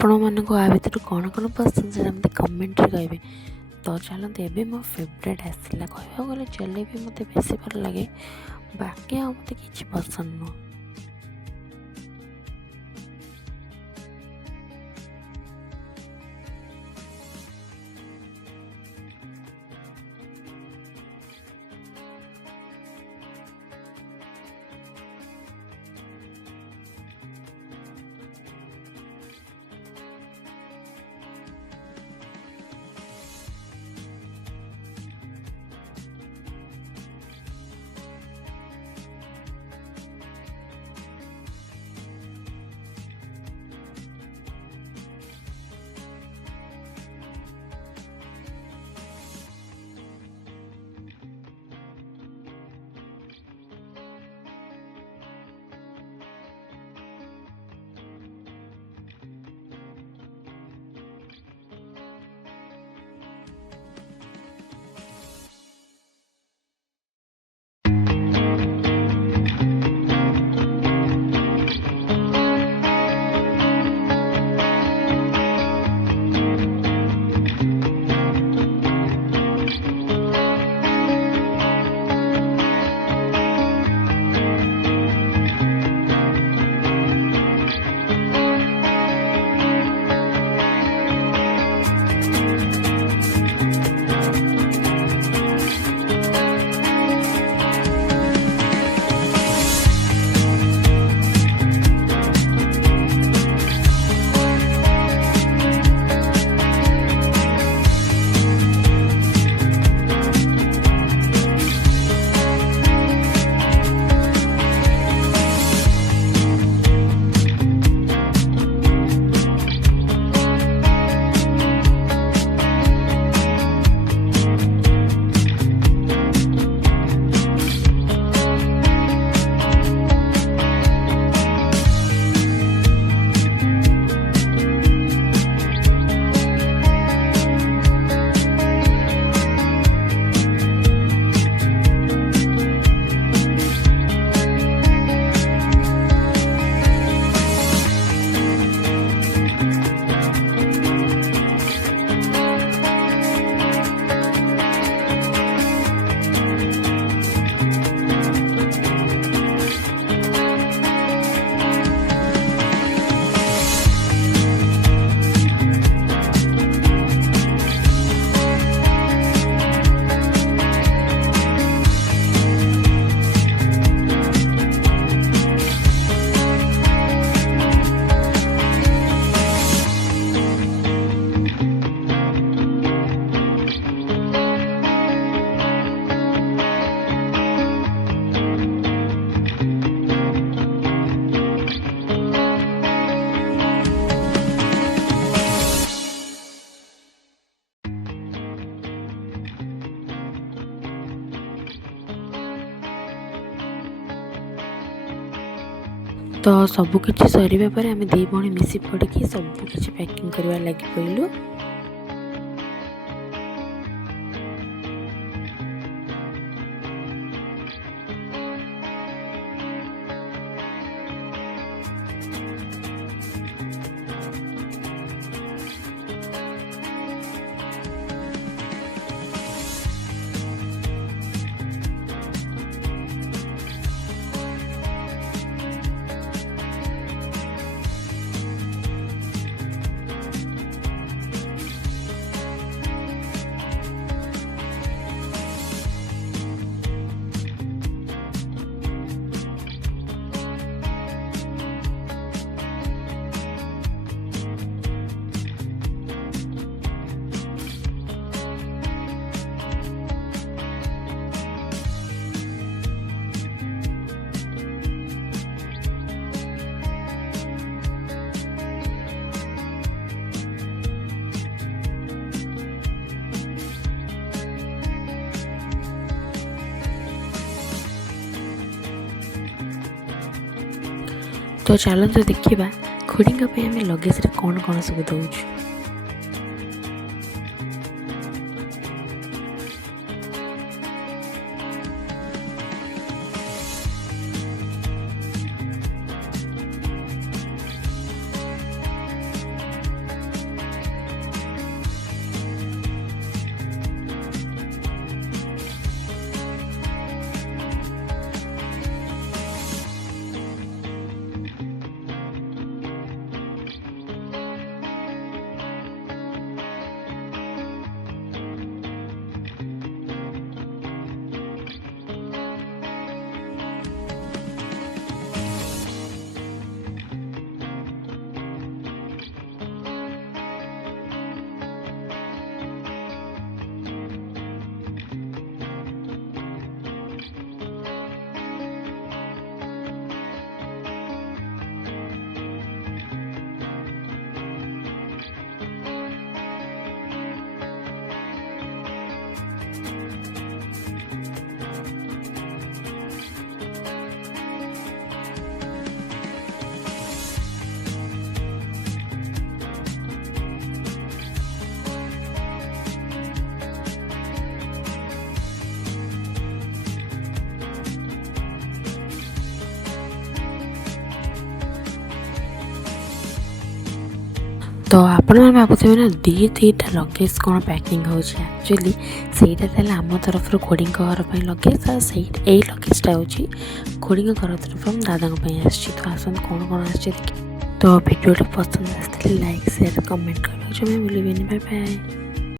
ଆପଣମାନଙ୍କୁ ଆ ଭିତରୁ କ'ଣ ପସନ୍ଦ ସେଟା ମୋତେ କମେଣ୍ଟରେ କହିବେ। ତ ଚାଲନ୍ତୁ ଏବେ ମୋ ଫେଭରେଟ୍ ଆସିଲା। କହିବାକୁ ଗଲେ ଜଲେବି ମୋତେ ବେଶୀ ଭଲ ଲାଗେ, ବାକି ଆଉ ମୋତେ କିଛି ପସନ୍ଦ ନୁହଁ। ତ ସବୁକିଛି ସରିବା ପରେ ଆମେ ଦୁଇ ଭଉଣୀ ମିଶି ପଡ଼ିକି ସବୁକିଛି ପ୍ୟାକିଂ କରିବା ଲାଗି ପଡ଼ିଲୁ। तो चलते देखा खुड़ी आम लगेज कौन कौन सब दौर। ତ ଆପଣମାନେ ଭାବୁଥିବେ ନା ଦୁଇଟା ଲଗେଜ୍ କ'ଣ ପ୍ୟାକିଂ ହେଉଛି, ଆକ୍ଚୁଆଲି ସେଇଟା ତାହେଲେ ଆମ ତରଫରୁ ଖୁଡ଼ିଙ୍କ ଘର ପାଇଁ ଲଗେଜ୍, ଆଉ ଏଇ ଲଗେଜ୍ଟା ହେଉଛି ଖୁଡ଼ିଙ୍କ ଘର ତରଫରୁ ଆମ ଦାଦାଙ୍କ ପାଇଁ ଆସିଛି। ତ ଆସନ୍ତୁ କ'ଣ କ'ଣ ଆସିଛି ଦେଖି। ତ ଭିଡ଼ିଓଟା ପସନ୍ଦ ଆସିଥିଲେ ଲାଇକ୍ ସେୟାର କମେଣ୍ଟ କରିବାକୁ ଜମା ଭୁଲିବେନି। Bye bye.